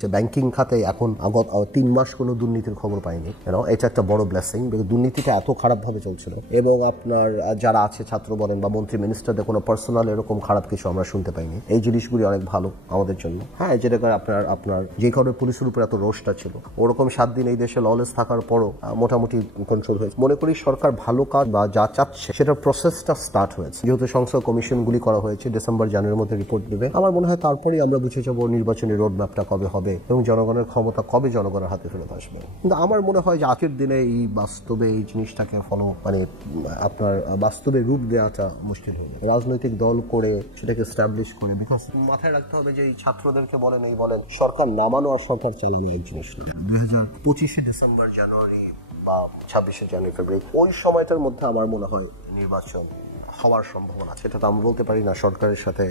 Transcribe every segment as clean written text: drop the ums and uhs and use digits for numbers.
যে ব্যাংকিং খাতে এখন 3 মাস কোনো দুর্নীতির খবর পাইনি, এটা একটা বড় ব্লেসিং। দুর্নীতিটা এত খারাপভাবে চলছিল এবং আপনার যারা আছে ছাত্র বলেন বা মন্ত্রী মিনিস্টারদের কোনো পার্সোনাল এরকম খারাপ কিছু আমরা শুনতে পাইনি। এই জিনিসগুলি অনেক ভালো আমাদের জন্য। হ্যাঁ, যেটা করে আপনার যে কারণে পুলিশের উপর এত রোষটা ছিল, ওরকম 7 দিন এই দেশে ললেস থাকার পরও মোটামুটি কন্ট্রোল হয়েছে। মনে করি সরকার ভালো কাজ বা যা চাচ্ছে সেটার প্রসেসটা স্টার্ট হয়েছে। যেহেতু সংসদ কমিশনগুলি করা হয়েছে, ডিসেম্বর জানুয়ারির মধ্যে রিপোর্ট দেবে। আমার মনে হয় তারপরেই আমরা বুঝে যাবো নির্বাচনী রোড ম্যাপটা কবে হবে এবং জনগণের ক্ষমতা কবে জনগণের হাতে ফেরত আসবে। কিন্তু আমার মনে হয় যে আজকের দিনে এই বাস্তবে এই জিনিসটাকে আপনার বাস্তবে রূপ দেওয়াটা মুশকিল হবে। রাজনৈতিক দল করে সেটাকে এস্টাবলিশ করে, বিকজ মাথায় রাখতে হবে যে এই ছাত্রদেরকে বলেন সরকার নামানো আর সরকার চালানো এক জিনিস না। 2025 ডিসেম্বর জানুয়ারি বা 26 জানুয়ারি ফেব্রুয়ারি ওই সময়টার মধ্যে আমার মনে হয় নির্বাচন হওয়ার সম্ভাবনা আছে। এটা তো আমরা বলতে পারি না সরকারের সাথে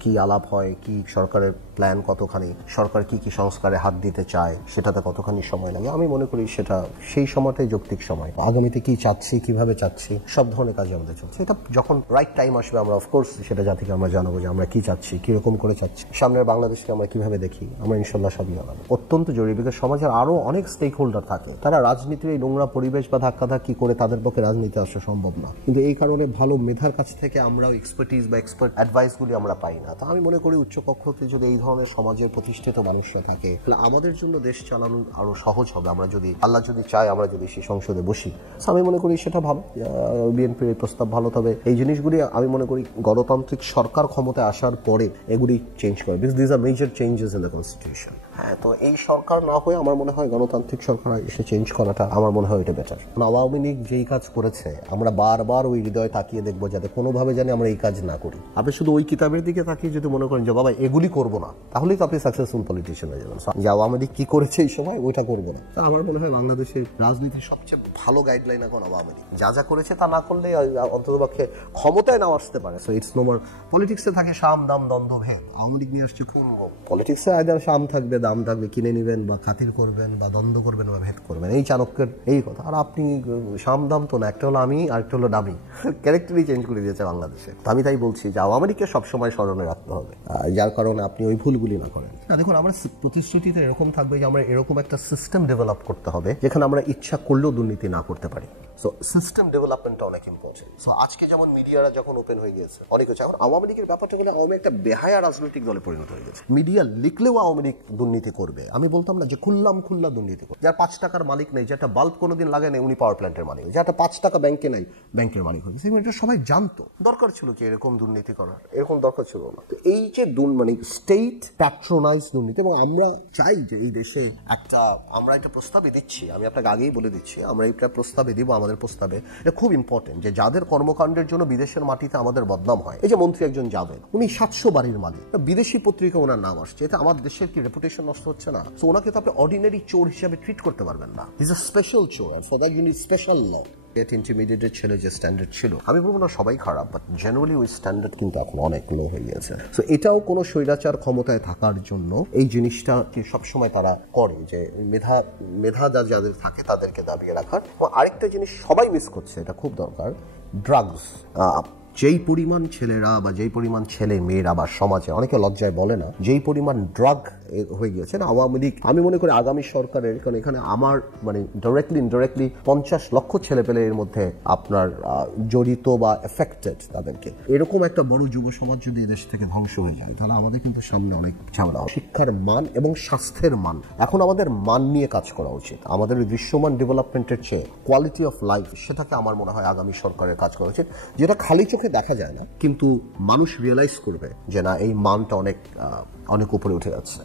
কি আলাপ হয়, কি সরকারের প্ল্যান কতখানি, সরকার কি কি সংস্কারে হাত দিতে চায়, সেটাতে কতখানি সময় লাগে। আমি মনে করি সেটা সেই সময়টাই যৌক্তিক সময়। আগামীতে কি চাচ্ছি, কিভাবে চাচ্ছি, সব ধরনের কাজে আমাদের চলছে। এটা যখন রাইট টাইম আসবে আমরা অফকোর্স সেটা জাতিকে আমরা জানাবো যে আমরা কি চাচ্ছি, কিরকম করে চাচ্ছি, সামনের বাংলাদেশকে আমরা কিভাবে দেখি। আমরা ইনশাল্লাহ সবই জানাবো। অত্যন্ত জরুরি, বিকজ সমাজের আরো অনেক স্টেক হোল্ডার থাকে, তারা রাজনীতির এই নোংরা পরিবেশ বা ধাক্কাধাক্কি করে তাদের পক্ষে রাজনীতি আসা সম্ভব না। কিন্তু এই কারণে ভালো মেধার কাছ থেকে আমরাও এক্সপার্টিজ বা এক্সপার্ট অ্যাডভাইসগুলি আমরা পাই না। তা আমি মনে করি উচ্চকক্ষতে যদি এই ধরনের সমাজের প্রতিষ্ঠিত মানুষরা থাকে, তাহলে আমাদের জন্য দেশ চালানো আরো সহজ হবে। আমরা যদি আল্লাহ যদি চায়, আমরা যদি সেই সংসদে বসি, আমি মনে করি সেটা ভালো। বিএনপির এই প্রস্তাব ভালো। তবে এই জিনিসগুলি আমি মনে করি গণতান্ত্রিক সরকার ক্ষমতায় আসার পরে এগুলি চেঞ্জ করে, because this are major changes in the constitution. হ্যাঁ, তো এই সরকার না হয়ে আমার মনে হয় গণতান্ত্রিক সরকার এসে চেঞ্জ করাটা আমার মনে হয় এটা বেটার। আওয়ামী লীগ যেই কাজ করেছে আমরা বারবার ওই হৃদয়ে তাকিয়ে দেখবো যাতে কোনোভাবে জানি আমরা এই কাজ না করি। আপনি শুধু ওই কিতাবের দিকে তাকিয়ে যদি মনে করেন যে বাবা এগুলি করবো না, তাহলেই তো আপনি সাকসেসফুল পলিটিশিয়ান হয়ে যাবেন। যে আওয়ামী লীগ কি করেছে এই সময় ওইটা করবো না। আমার মনে হয় বাংলাদেশের রাজনীতির সবচেয়ে ভালো গাইডলাইন এখন আওয়ামী লীগ যা যা করেছে তা না করলে অন্ততপক্ষে ক্ষমতায় নাও আসতে পারে। সো ইটস নো মোর পলিটিক্সে থাকে সাম দাম দ্বন্দ্ব ভেদ। আওয়ামী লীগ নিয়ে আসছে কোন পলিটিক্সে আইদার সাম থাকবে, দাম থাকবে, কিনে নেবেন বা খাতির করবেন বা দ্বন্দ্ব করবেন বা ভেদ করবেন, এই চাণক্যের এই কথা। আর আপনি সাম দাম তো না, একটা হলো আমি আর একটা হলো দামি, ক্যারেক্টারই চেঞ্জ করে দিয়েছে বাংলাদেশে। আমি তাই বলছি যে আওয়ামী লীগকে সবসময় স্মরণে রাখতে হবে, যার কারণে আপনি ওই ভুলগুলি না করেন। দেখুন, আমরা প্রতিশ্রুতিতে এরকম থাকবে যে আমরা এরকম একটা সিস্টেম ডেভেলপ করতে হবে যেখানে আমরা ইচ্ছা করলেও দুর্নীতি না করতে পারি। সো সিস্টেম ডেভেলপমেন্টটা অনেক ইম্পর্টেন্ট। সো আজকে যেমন মিডিয়ারা যখন ওপেন হয়ে গেছে অনেক হচ্ছে, এখন আওয়ামী লীগের ব্যাপারটা হলে আওয়ামী একটা বেহায়া রাজনৈতিক দলে পরিণত হয়ে গেছে। মিডিয়া লিখলেও আওয়ামী লীগ দুর্নীতি করবে। আমি বলতাম না যে খুল্লা দুর্নীতি করবে। যার 5 টাকার মালিক নেই, যেটা বাল্ব কোনোদিন লাগে নেই, উনি পাওয়ার প্ল্যান্টের মালিক। যেটা 5 টাকা ব্যাংকে নাই, ব্যাংকের মালিক হয়ে গেছে। এটা সবাই জানতো। দরকার ছিল কি এরকম দুর্নীতি করার? এরকম দরকার ছিল না। তো এই যে স্টেট প্যাট্রোনাইজ দুর্নীতি, এবং আমরা চাই যে এই দেশে আমরা একটা প্রস্তাবে দিচ্ছি, আমি আপনাকে আগেই বলে দিচ্ছি, আমরা এটা প্রস্তাবে দিব। আমাদের প্রস্তাবে এটা খুব ইম্পর্টেন্ট যে যাদের কর্মকাণ্ডের জন্য বিদেশের মাটিতে আমাদের বদনাম হয়, এই যে মন্ত্রী একজন যাবেন, উনি 700 বাড়ির মালিক, বিদেশি পত্রিকা ওনার নাম আসছে, এতে আমার দেশের কি রেপুটেশন নষ্ট হচ্ছে না? তো ওনাকে তো আপনি অর্ডিনারি চোর হিসেবে ট্রিট করতে পারবেন না। ইজ আ স্পেশাল চোর, for that you need special law. Intimidated ছেলে যে স্ট্যান্ডার্ড ছিল, আমি বলবো না সবাই খারাপ, বাট জেনারেলি ওই স্ট্যান্ডার্ড কিন্তু এখন অনেক লো হয়ে গেছে। সো এটাও কোনো স্বৈরাচার ক্ষমতায় থাকার জন্য এই জিনিসটা সবসময় তারা করে, যে মেধা যাদের থাকে তাদেরকে দাবিয়ে রাখার। আরেকটা জিনিস সবাই মিস করছে, এটা খুব দরকার, ড্রাগস। যেই পরিমাণ ছেলেরা বা যেই পরিমাণ ছেলে মেয়েরা বা সমাজে, অনেকে লজ্জায় বলে না, যেই পরিমাণ ড্রাগ হয়ে গিয়েছে না, আওয়ামী লীগ, আমি মনে করি আগামী সরকারের, কারণ এখানে আমার ডাইরেক্টলি ইনডাইরেক্টলি 50 লক্ষ ছেলে পেলে এর মধ্যে আপনার জড়িত বা এফেক্টেড, তাদেরকে এরকম একটা বড় যুব সমাজ যদি দেশ থেকে ধ্বংস হয়ে যায়, তাহলে আমাদের কিন্তু সামনে অনেক ঝামেলা। শিক্ষার মান এবং স্বাস্থ্যের মান, এখন আমাদের মান নিয়ে কাজ করা উচিত। আমাদের দৃশ্যমান ডেভেলপমেন্টের চেয়ে কোয়ালিটি অফ লাইফ, সেটাকে আমার মনে হয় আগামী সরকারের কাজ করা উচিত, যেটা খালি চোখে দেখা যায় না, কিন্তু মানুষ রিয়েলাইজ করবে যে না, এই মানটা অনেক উপরে উঠে যাচ্ছে।